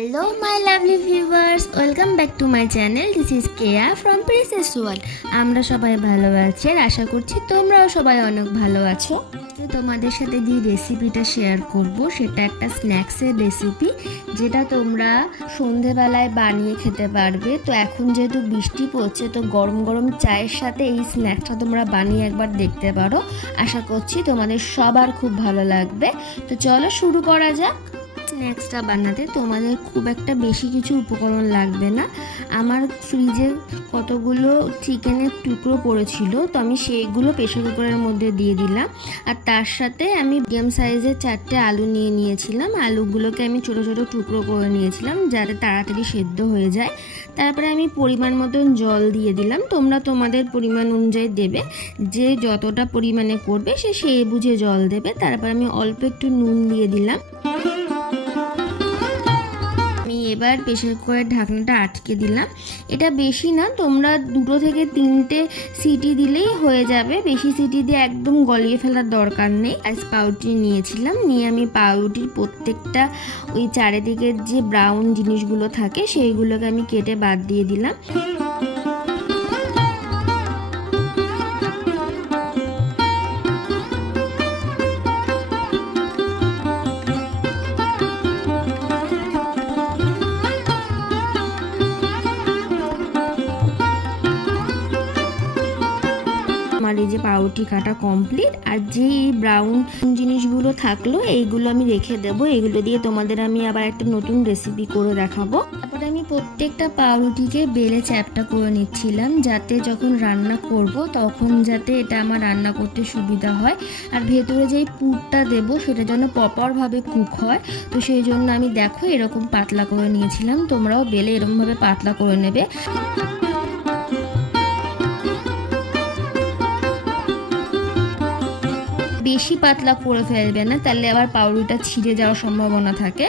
Hello my lovely viewers, welcome back to my channel. This is Kea from Princess World. আমরা সবাই ভালো আছি আর আশা করছি তোমরাও সবাই অনেক ভালো আছো। তো তোমাদের সাথে যে রেসিপিটা শেয়ার করব সেটা একটা স্ন্যাক্সের রেসিপি, যেটা তোমরা সন্ধেবেলায় বানিয়ে খেতে পারবে। তো এখন যেহেতু বৃষ্টি পড়ছে, তো গরম গরম চায়ের সাথে এই স্ন্যাক্সটা তোমরা বানিয়ে একবার দেখতে পারো। আশা করছি তোমাদের সবার খুব ভালো লাগবে। তো চলো শুরু করা যাক। স্ন্যাক্সটা বানাতে তোমাদের খুব একটা বেশি কিছু উপকরণ লাগবে না। আমার ফ্রিজে কতগুলো চিকেনের টুকরো পড়েছিল, তো আমি সেইগুলো প্রেসার কুকারের মধ্যে দিয়ে দিলাম। আর তার সাথে আমি মিডিয়াম সাইজের 4টে আলু নিয়ে নিয়েছিলাম। আলুগুলোকে আমি ছোটো ছোটো টুকরো করে নিয়েছিলাম যাতে তাড়াতাড়ি সেদ্ধ হয়ে যায়। তারপরে আমি পরিমাণ মতন জল দিয়ে দিলাম। তোমরা তোমাদের পরিমাণ অনুযায়ী দেবে, যে যতটা পরিমাণে করবে সে সেই বুঝে জল দেবে। তারপর আমি অল্প একটু নুন দিয়ে দিলাম। এবার প্রেসার কুকারের ঢাকনাটা আটকে দিলাম। এটা বেশি না, তোমরা 2 থেকে 3টে সিটি দিলেই হয়ে যাবে। বেশি সিটি দিয়ে একদম গলিয়ে ফেলার দরকার নেই। আজ পাউরুটি নিয়েছিলাম, নিয়ে আমি পাউরুটির প্রত্যেকটা ওই চারিদিকের যে ব্রাউন জিনিসগুলো থাকে সেইগুলোকে আমি কেটে বাদ দিয়ে দিলাম। আমার এই যে পাউরুটি কাটা কমপ্লিট। আর যে ব্রাউন জিনিসগুলো থাকলো এইগুলো আমি রেখে দেবো। এগুলো দিয়ে তোমাদের আমি আবার একটা নতুন রেসিপি করে দেখাবো। তারপরে আমি প্রত্যেকটা পাউরুটিকে বেলে চ্যাপটা করে নিচ্ছিলাম, যাতে যখন রান্না করব তখন যাতে এটা আমার রান্না করতে সুবিধা হয়। আর ভেতরে যেই পুরটা দেবো সেটা যেন প্রপারভাবে কুক হয়। তো সেই জন্য আমি দেখো এরকম পাতলা করে নিয়েছিলাম। তোমরাও বেলে এরকমভাবে পাতলা করে নেবে। বেশি পাতলা করে ফেলবে না, তাহলে আবার পাউরুটিটা ছিঁড়ে যাওয়ার সম্ভাবনা থাকে।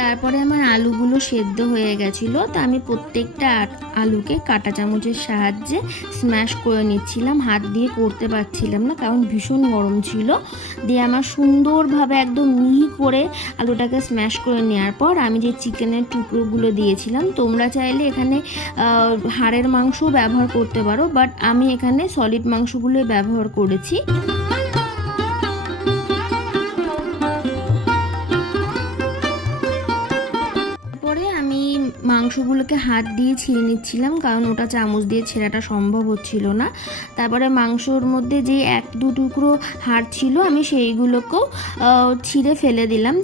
তারপরে আমার আলুগুলো সেদ্ধ হয়ে গেছিলো, তো আমি প্রত্যেকটা আলুকে কাঁটা চামচের সাহায্যে স্ম্যাশ করে নিচ্ছিলাম। হাত দিয়ে করতে পারছিলাম না, কারণ ভীষণ গরম ছিল। দিয়ে আমার সুন্দরভাবে একদম মিহি করে আলুটাকে স্ম্যাশ করে নেওয়ার পর আমি যে চিকেনের টুকরোগুলো দিয়েছিলাম, তোমরা চাইলে এখানে হাড়ের মাংসও ব্যবহার করতে পারো, বাট আমি এখানে সলিড মাংসগুলোই ব্যবহার করেছি। মাংসগুলোকে হাত দিয়ে ছিঁড়ে নিচ্ছিলাম, কারণ ওটা চামচ দিয়ে ছেঁড়াটা সম্ভব হচ্ছিল না। তারপরে মাংসর মধ্যে যে 1-2 টুকরো হাড় ছিল আমি সেইগুলোকেও ছিঁড়ে ফেলে দিলাম।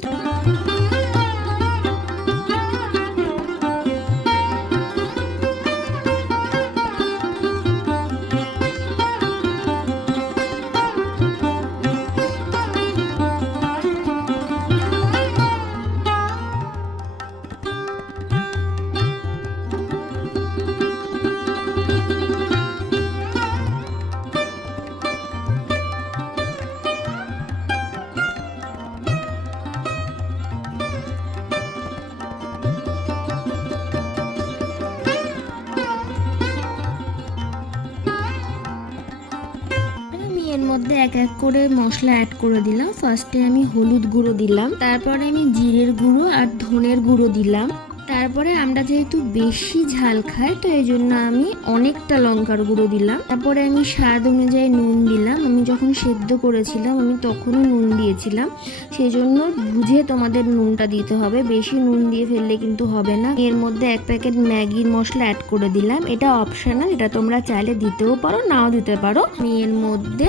এর মধ্যে এক এক করে মশলা অ্যাড করে দিলাম। ফার্স্টে আমি হলুদ গুঁড়ো দিলাম, তারপরে আমি জিরের গুঁড়ো আর ধনের গুঁড়ো দিলাম। তারপরে আমরা যেহেতু বেশি ঝাল খাই, তো এই জন্য আমি অনেকটা লঙ্কার গুঁড়ো দিলাম। তারপরে আমি স্বাদ অনুযায়ী নুন দিলাম। আমি যখন সেদ্ধ করেছিলাম আমি তখনও নুন দিয়েছিলাম, সেই জন্য বুঝে তোমাদের নুনটা দিতে হবে। বেশি নুন দিয়ে ফেললে কিন্তু হবে না। এর মধ্যে 1 প্যাকেট ম্যাগির মশলা অ্যাড করে দিলাম। এটা অপশনাল, এটা তোমরা চাইলে দিতেও পারো, নাও দিতে পারো। আমি এর মধ্যে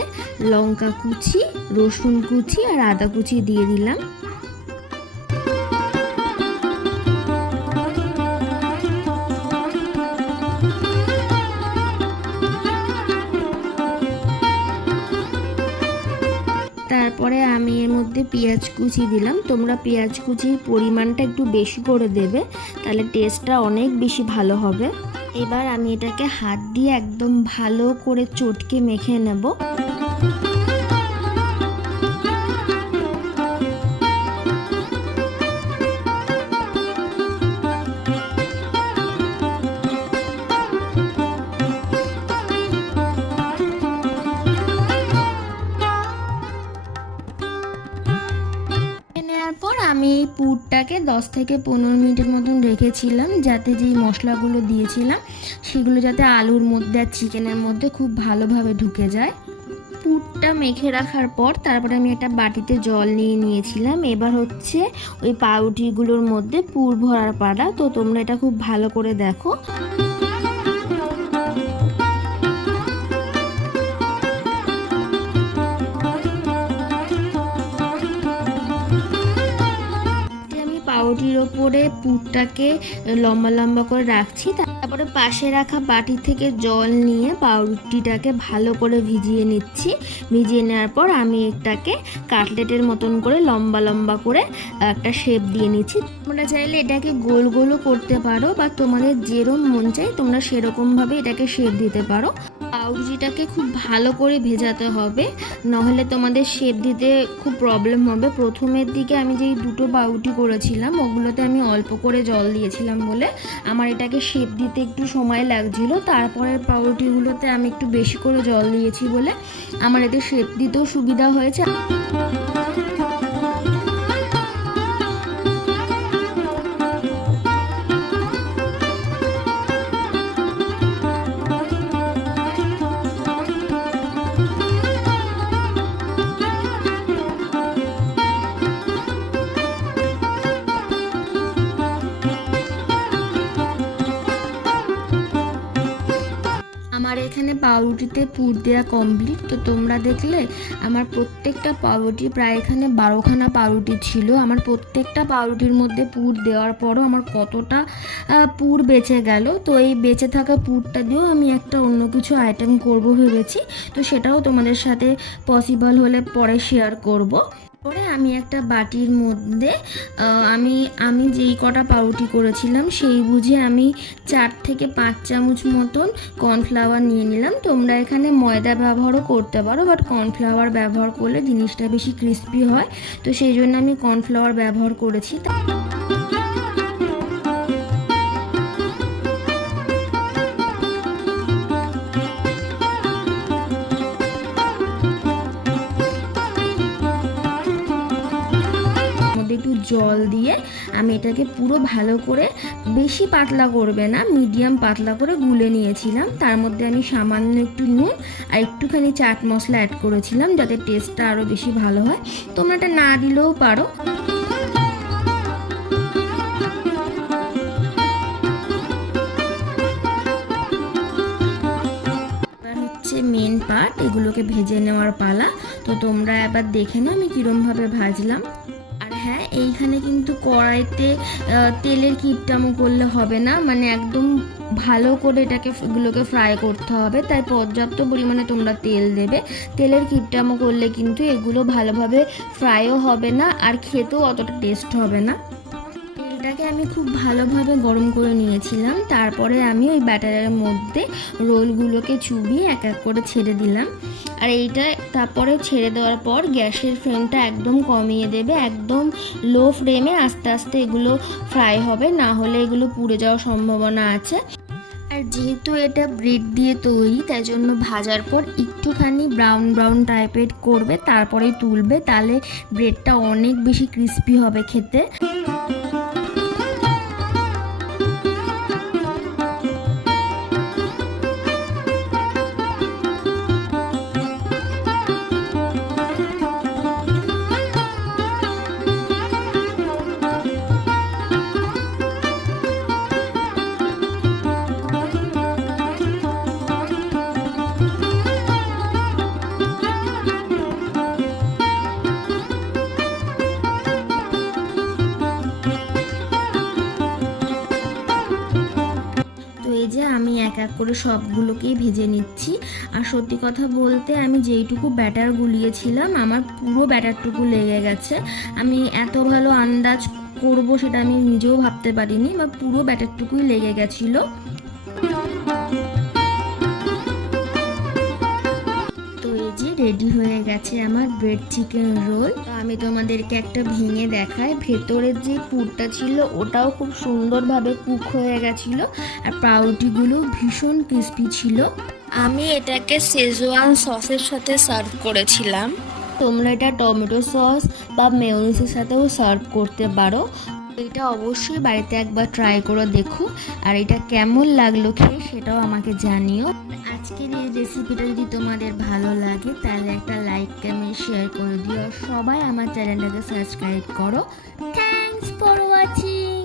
লঙ্কা কুচি, রসুন কুচি আর আদা কুচি দিয়ে দিলাম। তারপরে আমি এর মধ্যে পেঁয়াজ কুচি দিলাম। তোমরা পেঁয়াজ কুচির পরিমাণটা একটু বেশি করে দেবে, তাহলে টেস্টটা অনেক বেশি ভালো হবে। এবার আমি এটাকে হাত দিয়ে একদম ভালো করে চটকে মেখে নেব। আমি এই পুর পুরটাকে 10 থেকে 15 মিনিটের মতন রেখেছিলাম, যাতে যেই মশলাগুলো দিয়েছিলাম সেগুলো যাতে আলুর মধ্যে আর চিকেনের মধ্যে খুব ভালোভাবে ঢুকে যায়। পুরটা মেখে রাখার পর তারপরে আমি একটা বাটিতে জল নিয়ে নিয়েছিলাম। এবার হচ্ছে ওই পাউরুটিগুলোর মধ্যে পুর ভরার পালা। তো তোমরা এটা খুব ভালো করে দেখো। পাউরুটির ওপরে পুরটাকে লম্বা লম্বা করে রাখছি, তারপরে পাশে রাখা বাটি থেকে জল নিয়ে পাউরুটিটাকে ভালো করে ভিজিয়ে নিচ্ছি। ভিজিয়ে নেওয়ার পর আমি এটাকে কাটলেটের মতন করে লম্বা লম্বা করে একটা শেপ দিয়ে নিচ্ছি। তোমরা চাইলে এটাকে গোল গোলও করতে পারো, বা তোমাদের যেরকম মন চাই তোমরা সেরকমভাবে এটাকে শেপ দিতে পারো। পাউরুটিটাকে খুব ভালো করে ভেজাতে হবে, নাহলে তোমাদের শেপ দিতে খুব প্রবলেম হবে। প্রথমের দিকে আমি যেই দুটো পাউরুটি করেছিলাম ওগুলোতে আমি অল্প করে জল দিয়েছিলাম বলে আমার এটাকে শেপ দিতে একটু সময় লাগছিল। তারপরের পাউরুটিগুলোতে আমি একটু বেশি করে জল দিয়েছি বলে আমার এতে শেপ দিতেও সুবিধা হয়েছে। আমার এখানে পাউরুটিতে পুর দেওয়া কমপ্লিট। তো তোমরা দেখলে আমার প্রত্যেকটা পাউরুটি প্রায় এখানে 12খানা পাউরুটি ছিল। আমার প্রত্যেকটা পাউরুটির মধ্যে পুর দেওয়ার পরও আমার কতটা পুর বেঁচে গেল। তো এই বেঁচে থাকা পুরটা দিয়েও আমি একটা অন্য কিছু আইটেম করব ভেবেছি। তো সেটাও তোমাদের সাথে পসিবল হলে পরে শেয়ার করব। পরে আমি একটা বাটির মধ্যে আমি যেই কটা পাউরুটি করেছিলাম সেই বুঝে আমি 4 থেকে 5 চামচ মতন কর্নফ্লাওয়ার নিয়ে নিলাম। তোমরা এখানে ময়দা ব্যবহারও করতে পারো, বাট কর্নফ্লাওয়ার ব্যবহার করলে জিনিসটা বেশি ক্রিস্পি হয়। তো সেই জন্য আমি কর্নফ্লাওয়ার ব্যবহার করেছি। একটু জল দিয়ে আমি এটাকে পুরো ভালো করে, বেশি পাতলা করবে না, মিডিয়াম পাতলা করে গুলে নিয়েছিলাম। তার মধ্যে আমি সামান্য একটু নুন আর একটুখানি চাট মশলা অ্যাড করেছিলাম যাতে টেস্টটা আরও বেশি ভালো হয়। তোমরা এটা না দিলেও পারো। মেন পার্ট, এগুলোকে ভেজে নেওয়ার পালা। তো তোমরা এবার দেখে নাও আমি কীরমভাবে ভাজলাম। আর হ্যাঁ, এইখানে কিন্তু কড়াইতে তেলের কিপটামো করলে হবে না, মানে একদম ভালো করে এগুলোকে ফ্রাই করতে হবে। তাই পর্যাপ্ত পরিমাণে তোমরা তেল দেবে। তেলের কিপটামো করলে কিন্তু এগুলো ভালোভাবে ফ্রাইও হবে না আর খেতেও অতটা টেস্ট হবে না। তেলটাকে আমি খুব ভালোভাবে গরম করে নিয়েছিলাম। তারপরে আমি ওই ব্যাটারের মধ্যে রোলগুলোকে চুবিয়ে এক এক করে ছেড়ে দিলাম। আর এইটা তারপরে ছেড়ে দেওয়ার পর গ্যাসের ফ্লেমটা একদম কমিয়ে দেবে। একদম লো ফ্লেমে আস্তে আস্তে এগুলো ফ্রাই হবে, না হলে এগুলো পুড়ে যাওয়ার সম্ভাবনা আছে। আর যেহেতু এটা ব্রেড দিয়ে তৈরি, তাই জন্য ভাজার পর একটুখানি ব্রাউন ব্রাউন টাইপের করবে, তারপরেই তুলবে, তাহলে ব্রেডটা অনেক বেশি ক্রিস্পি হবে খেতে। আমি এক এক করে সবগুলোকেই ভেজে নিচ্ছি। আর সত্যি কথা বলতে আমি যেইটুকু ব্যাটার গুলিয়েছিলাম আমার পুরো ব্যাটারটুকু লেগে গেছে। আমি এত ভালো আন্দাজ করব সেটা আমি নিজেও ভাবতে পারিনি, বা পুরো ব্যাটারটুকুই লেগে গেছিলো। রেডি হয়ে গেছে আমার ব্রেড চিকেন রোল। আমি তোমাদেরকে একটা ভেঙে দেখাই। ভেতরের যে পুরটা ছিল ওটাও খুব সুন্দরভাবে কুক হয়ে গেছিল, আর পাউরুটিগুলো ভীষণ ক্রিস্পি ছিল। আমি এটাকে শেজওয়ান সসের সাথে সার্ভ করেছিলাম। তোমরা এটা টমেটো সস বা মেয়োনিজের সাথেও সার্ভ করতে পারো। এটা অবশ্যই বাড়িতে একবার ট্রাই করে দেখো, আর এটা কেমন লাগলো খেয়ে সেটাও আমাকে জানিও। আজকের এই রেসিপিটা যদি তোমাদের ভালো লাগে তাহলে একটা লাইক কমেন্ট শেয়ার করে দিও, আর সবাই আমার চ্যানেলটাকে সাবস্ক্রাইব করো। Thanks for watching.